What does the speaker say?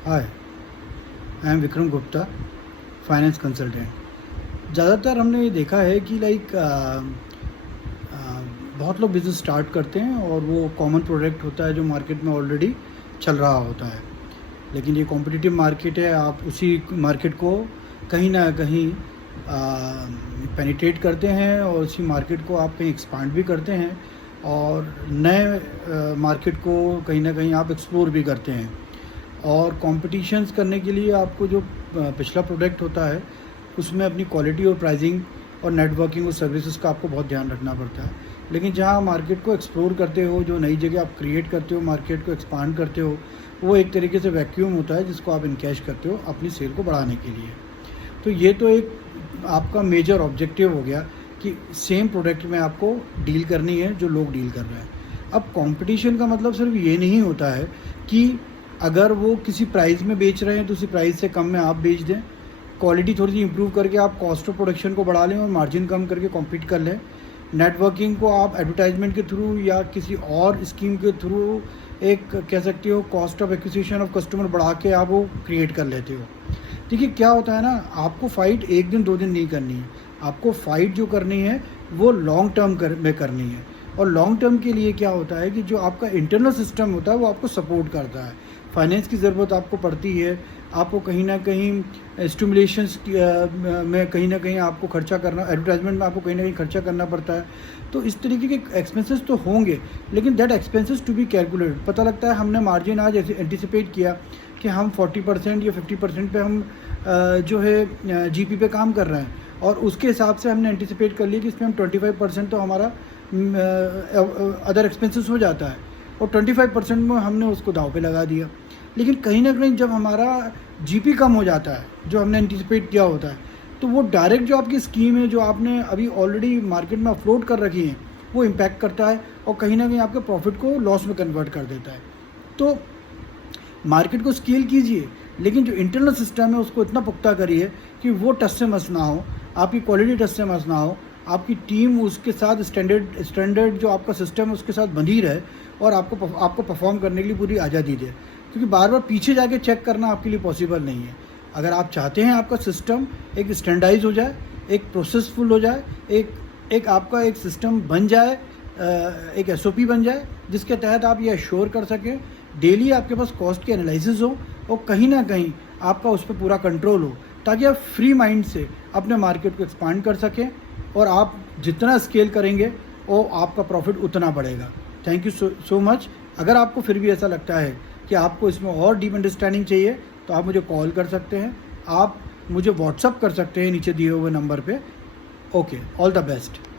Hi, I am Vikram Gupta, finance consultant. ज़्यादातर हमने ये देखा है कि बहुत लोग बिज़नेस स्टार्ट करते हैं और वो कॉमन प्रोडक्ट होता है जो मार्केट में ऑलरेडी चल रहा होता है। लेकिन ये कॉम्पिटिटिव मार्केट है, आप उसी मार्केट को कहीं ना कहीं पेनिट्रेट करते हैं और उसी मार्केट को आप कहीं एक्सपांड भी करते हैं और नए मार्केट को कहीं ना कहीं आप एक्सप्लोर भी करते हैं। और कॉम्पिटिशन्स करने के लिए आपको जो पिछला प्रोडक्ट होता है उसमें अपनी क्वालिटी और प्राइसिंग और नेटवर्किंग और सर्विसेज का आपको बहुत ध्यान रखना पड़ता है। लेकिन जहाँ मार्केट को एक्सप्लोर करते हो, जो नई जगह आप क्रिएट करते हो, मार्केट को एक्सपांड करते हो, वो एक तरीके से वैक्यूम होता है जिसको आप इनकैश करते हो अपनी सेल को बढ़ाने के लिए। तो ये तो एक आपका मेजर ऑब्जेक्टिव हो गया कि सेम प्रोडक्ट में आपको डील करनी है जो लोग डील कर रहे हैं। अब कंपटीशन का मतलब सिर्फ ये नहीं होता है कि अगर वो किसी प्राइस में बेच रहे हैं तो उसी प्राइस से कम में आप बेच दें, क्वालिटी थोड़ी सी इंप्रूव करके आप कॉस्ट ऑफ प्रोडक्शन को बढ़ा लें और मार्जिन कम करके कॉम्पीट कर लें। नेटवर्किंग को आप एडवर्टाइजमेंट के थ्रू या किसी और स्कीम के थ्रू एक कह सकते हो cost of acquisition of customer बढ़ा के आप वो क्रिएट कर लेते हो। देखिए क्या होता है ना, आपको फ़ाइट एक दिन दो दिन नहीं करनी है, आपको फ़ाइट जो करनी है वो लॉन्ग टर्म में करनी है। और लॉन्ग टर्म के लिए क्या होता है कि जो आपका इंटरनल सिस्टम होता है वो आपको सपोर्ट करता है। फाइनेंस की ज़रूरत आपको पड़ती है, आपको कहीं ना कहीं स्टिमुलेशंस में कहीं ना कहीं आपको खर्चा करना, एडवर्टाइजमेंट में आपको कहीं ना कहीं खर्चा करना पड़ता है। तो इस तरीके के एक्सपेंसेस तो होंगे, लेकिन that expenses to be calculated. पता लगता है हमने मार्जिन आज ऐसे एंटिसिपेट किया कि हम 40% या 50% पे हम जो है जीपी पे काम कर रहे हैं और उसके हिसाब से हमने एंटिसिपेट कर लिया कि इसमें हम 25% तो हमारा अदर एक्सपेंसेस हो जाता है और 25% में हमने उसको दाव पे लगा दिया। लेकिन कहीं ना कहीं जब हमारा जीपी कम हो जाता है, जो हमने एंटिसिपेट किया होता है, तो वो डायरेक्ट जो आपकी स्कीम है जो आपने अभी ऑलरेडी मार्केट में अपलोड कर रखी है वो इम्पैक्ट करता है और कहीं ना कहीं आपके प्रॉफिट को लॉस में कन्वर्ट कर देता है। तो मार्केट को स्केल कीजिए, लेकिन जो इंटरनल सिस्टम है उसको इतना पुख्ता करिए कि वो टस से मस ना हो, आपकी क्वालिटी टस से मस ना हो, आपकी टीम उसके साथ स्टैंडर्ड जो आपका सिस्टम है उसके साथ बंधी रहे और आपको परफॉर्म करने के लिए पूरी आज़ादी दे। क्योंकि बार बार पीछे जाके चेक करना आपके लिए पॉसिबल नहीं है। अगर आप चाहते हैं आपका सिस्टम एक स्टैंडर्डाइज हो जाए, एक प्रोसेसफुल हो जाए, एक आपका एक सिस्टम बन जाए, एक एसओपी बन जाए जिसके तहत आप ये एश्योर कर सकें डेली आपके पास कॉस्ट की एनालिसिस हो और कहीं ना कहीं आपका उस पर पूरा कंट्रोल हो, ताकि आप फ्री माइंड से अपने मार्केट को एक्सपांड कर सकें और आप जितना स्केल करेंगे वो आपका प्रॉफिट उतना बढ़ेगा। Thank you so much. अगर आपको फिर भी ऐसा लगता है कि आपको इसमें और डीप अंडरस्टैंडिंग चाहिए तो आप मुझे कॉल कर सकते हैं, आप मुझे व्हाट्सअप कर सकते हैं नीचे दिए हुए नंबर पे। Okay, all the best.